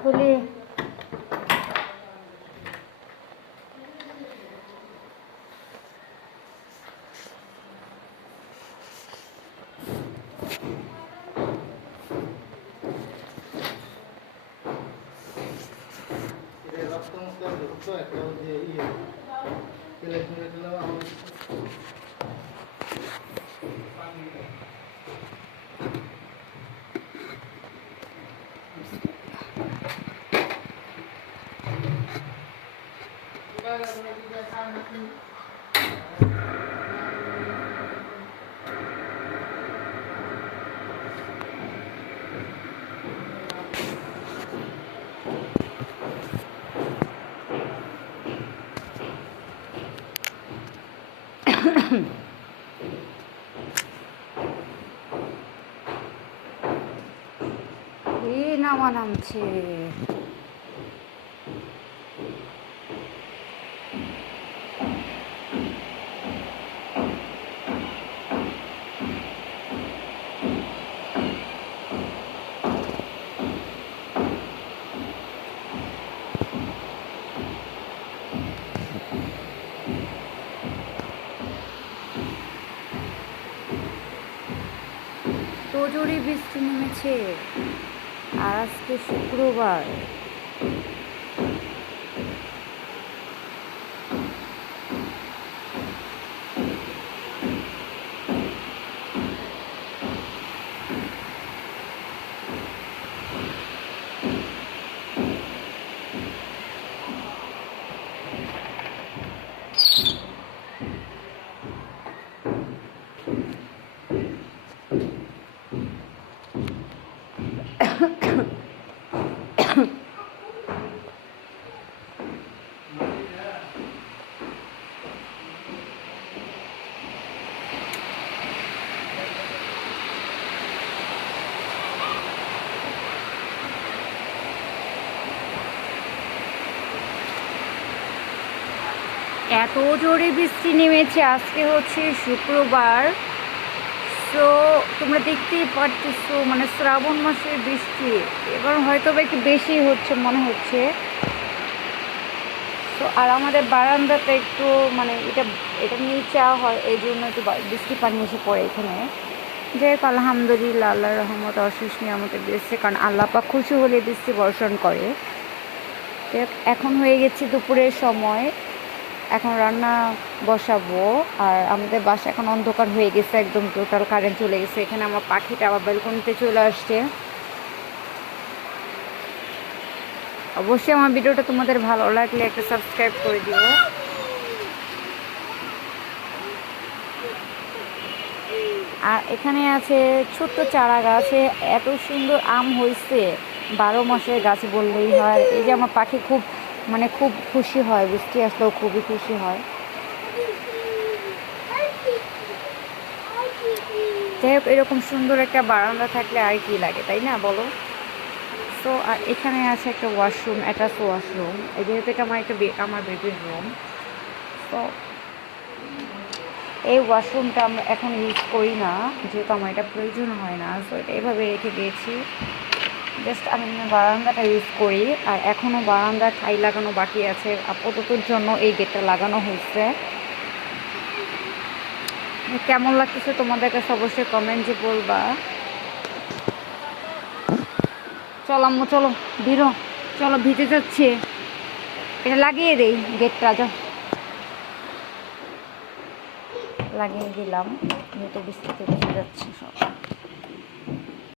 খুলি নামা নামছে। তোজোরে বৃষ্টি নেমেছে আর আজকে শুক্রবার। এত জোরে বৃষ্টি নেমেছে, আজকে হচ্ছে শুক্রবার। সো তোমরা দেখতেই পারতেছো, মানে শ্রাবণ মাসের বৃষ্টি এবার হয়তো বা একটু বেশি হচ্ছে মনে হচ্ছে। তো আর আমাদের বারান্দাতে একটু মানে এটা নিচা হয়, এই জন্য একটু বৃষ্টি পানি এসে পড়ে এখানে। যাই হোক, আলহামদুলিল্লাহ, আল্লাহর রহমত অশেষ নিয়ামতের বৃষ্টি, কারণ আল্লাহ পাক খুশি হলে বৃষ্টি বর্ষণ করে। এখন হয়ে গেছে দুপুরের সময়, এখন রান্না বসাবো। আর আমাদের বাসা এখন অন্ধকার হয়ে গেছে, একদম টোটাল কারেন্ট চলে গেছে। এখানে আমার পাখিটা আবার ব্যালকনিতে চলে আসছে। অবশ্যই আমার ভিডিওটা তোমাদের ভালো লাগলে একটা সাবস্ক্রাইব করে দিও। আর এখানে আছে ছোট্ট চারা গাছে এত সুন্দর আম হয়েছে, 12 মাসের গাছ বললেই হয়। এই যে আমার পাখি খুব মানে খুব খুশি হয়, বৃষ্টি আসলেও খুবই খুশি হয়। যাই হোক, এরকম সুন্দর একটা বারান্দা থাকলে আর কি লাগে, তাই না বলো? সো আর এখানে আছে একটা ওয়াশরুম, অ্যাটাচ ওয়াশরুম। যেহেতু এটা আমার বেবির রুম, তো এই ওয়াশরুমটা আমরা এখন ইউজ করি না, যেহেতু আমার এটা প্রয়োজন হয় না। সো এটা এভাবে রেখে দিয়েছি, জাস্ট আমি বারান্দাটা ইউজ করি। আর এখনও বারান্দার টাই লাগানো বাকি আছে, আপাততর জন্য এই গেটটা লাগানো হয়েছে। কেমন লাগতেছে তোমাদের কাছে অবশ্যই কমেন্টে বলবা। চলো আম্মু, চলো বেরো, চলো ভিজে যাচ্ছে, এটা লাগিয়ে দেই গেটটা। যাও, লাগিয়ে দিলাম, যেহেতু বৃষ্টিতে ভিজে যাচ্ছে সব।